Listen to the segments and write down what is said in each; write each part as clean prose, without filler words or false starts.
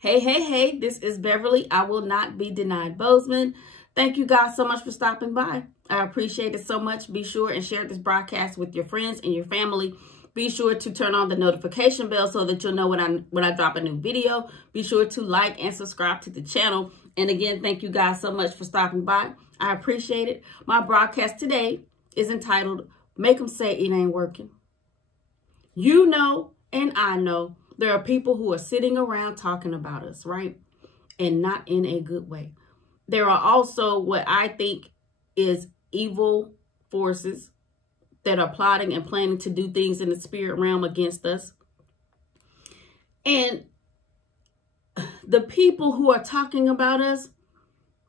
Hey, hey, hey, this is Beverly. I will not be denied Bozeman. Thank you guys so much for stopping by. I appreciate it so much. Be sure and share this broadcast with your friends and your family. Be sure to turn on the notification bell so that you'll know when I drop a new video. Be sure to like and subscribe to the channel. And again, thank you guys so much for stopping by. I appreciate it. My broadcast today is entitled, Make 'em Say It Ain't Working. You know, and I know, there are people who are sitting around talking about us, right? And not in a good way. There are also what I think is evil forces that are plotting and planning to do things in the spirit realm against us. And the people who are talking about us,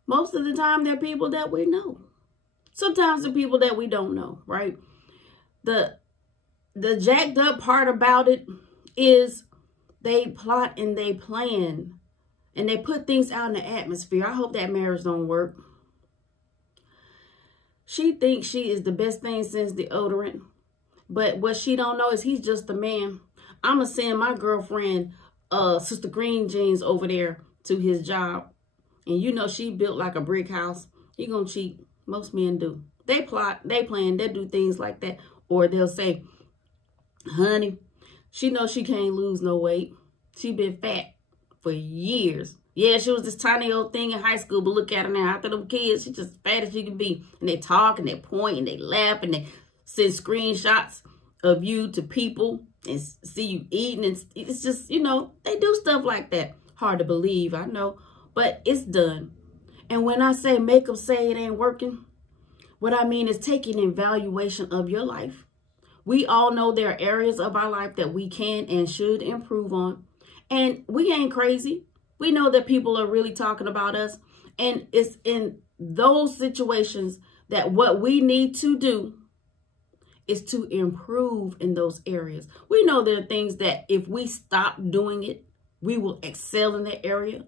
most of the time, they're people that we know. Sometimes they're people that we don't know, right? The jacked up part about it is they plot and they plan and they put things out in the atmosphere. I hope that marriage don't work. She thinks she is the best thing since deodorant, but what she don't know is he's just a man. I'm going to send my girlfriend, Sister Green Jeans, over there to his job. And you know she built like a brick house. He going to cheat. Most men do. They plot, they plan, they do things like that. Or they'll say, honey, she knows she can't lose no weight. She been fat for years. Yeah, she was this tiny old thing in high school, but look at her now. After them kids, she's just fat as she can be. And they talk and they point and they laugh and they send screenshots of you to people and see you eating. And it's just, you know, they do stuff like that. Hard to believe, I know, but it's done. And when I say make them say it ain't working, what I mean is taking an evaluation of your life. We all know there are areas of our life that we can and should improve on. And we ain't crazy. We know that people are really talking about us. And it's in those situations that what we need to do is to improve in those areas. We know there are things that if we stop doing it, we will excel in that area.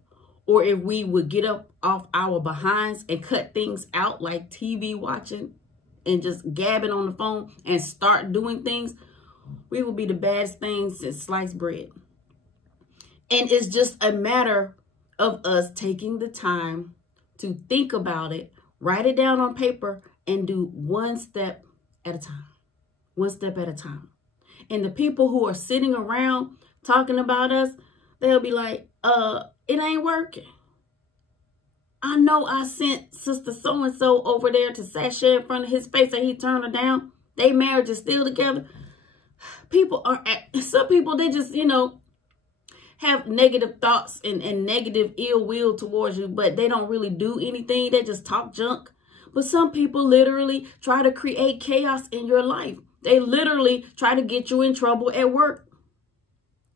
Or if we would get up off our behinds and cut things out like TV watching and just gabbing on the phone and start doing things, we will be the baddest things since sliced bread. And it's just a matter of us taking the time to think about it, write it down on paper, and do one step at a time. One step at a time. And the people who are sitting around talking about us, they'll be like, it ain't working. I know I sent Sister so-and-so over there to sashay in front of his face and he turned her down. They marriage is still together. Some people, they just, you know, have negative thoughts and negative ill will towards you, but they don't really do anything. They just talk junk. But some people literally try to create chaos in your life. They literally try to get you in trouble at work.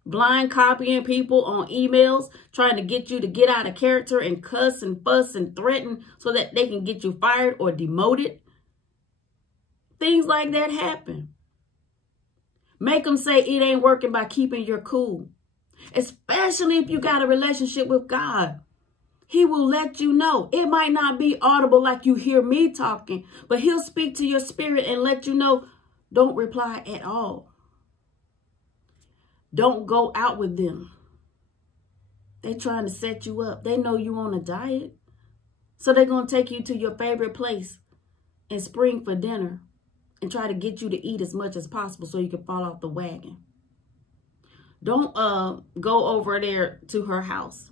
Blind copying people on emails, trying to get you to get out of character and cuss and fuss and threaten so that they can get you fired or demoted. Things like that happen. Make them say it ain't working by keeping your cool. Especially if you got a relationship with God. He will let you know. It might not be audible like you hear me talking, but he'll speak to your spirit and let you know, don't reply at all. Don't go out with them. They're trying to set you up. They know you on a diet. So they're going to take you to your favorite place and spring for dinner and try to get you to eat as much as possible so you can fall off the wagon. Don't go over there to her house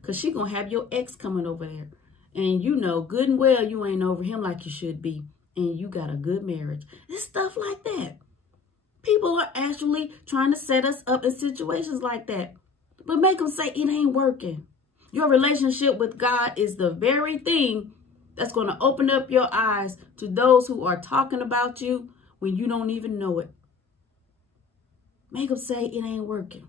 because she's going to have your ex coming over there. And you know good and well you ain't over him like you should be. And you got a good marriage. It's stuff like that. People are actually trying to set us up in situations like that. But make them say it ain't working. Your relationship with God is the very thing that's going to open up your eyes to those who are talking about you when you don't even know it. Make them say it ain't working.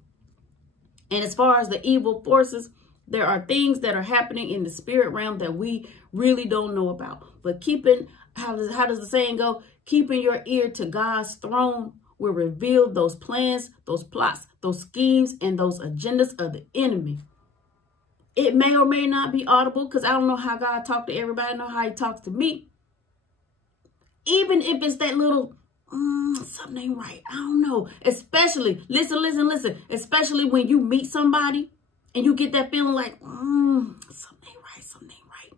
And as far as the evil forces, there are things that are happening in the spirit realm that we really don't know about. But keeping, how does the saying go? Keeping your ear to God's throne will reveal those plans, those plots, those schemes, and those agendas of the enemy. It may or may not be audible because I don't know how God talks to everybody. I know how he talks to me. Even if it's that little something ain't right. I don't know. Especially, listen. Especially when you meet somebody And you get that feeling like, something ain't right, something ain't right.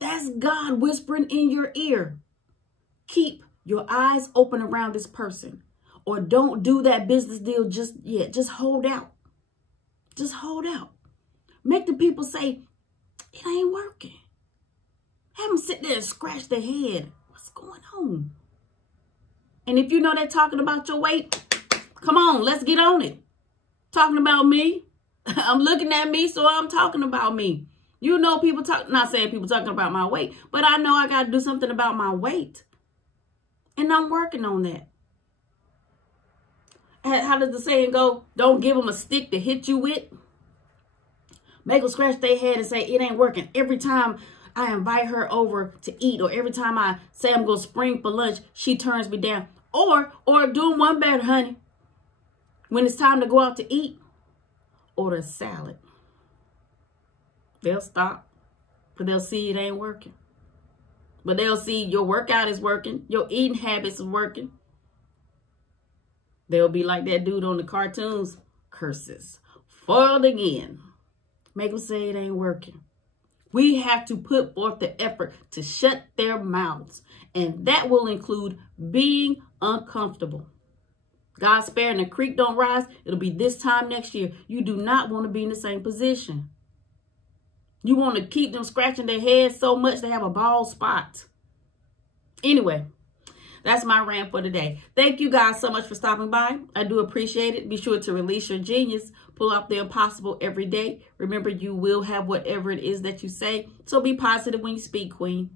That's God whispering in your ear. Keep your eyes open around this person. Or don't do that business deal just yet. Just hold out. Just hold out. Make the people say, it ain't working. Have them sit there and scratch their head. What's going on? And if you know they're talking about your weight, come on, let's get on it. Talking about me. I'm looking at me, so I'm talking about me. You know, people talk, not saying people talking about my weight, but I know I got to do something about my weight. And I'm working on that. How does the saying go? Don't give them a stick to hit you with. Make them scratch their head and say, it ain't working. Every time I invite her over to eat, or every time I say I'm going to spring for lunch, she turns me down. Or do one better, honey. When it's time to go out to eat, order a salad. They'll stop, but they'll see it ain't working. But they'll see your workout is working. Your eating habits is working. They'll be like that dude on the cartoons. Curses. Foiled again. Make them say it ain't working. We have to put forth the effort to shut their mouths. And that will include being uncomfortable. God sparing the creek don't rise. It'll be this time next year. You do not want to be in the same position. You want to keep them scratching their heads so much they have a bald spot. Anyway, that's my rant for today. Thank you guys so much for stopping by. I do appreciate it. Be sure to release your genius. Pull out the impossible every day. Remember, you will have whatever it is that you say. So be positive when you speak, Queen.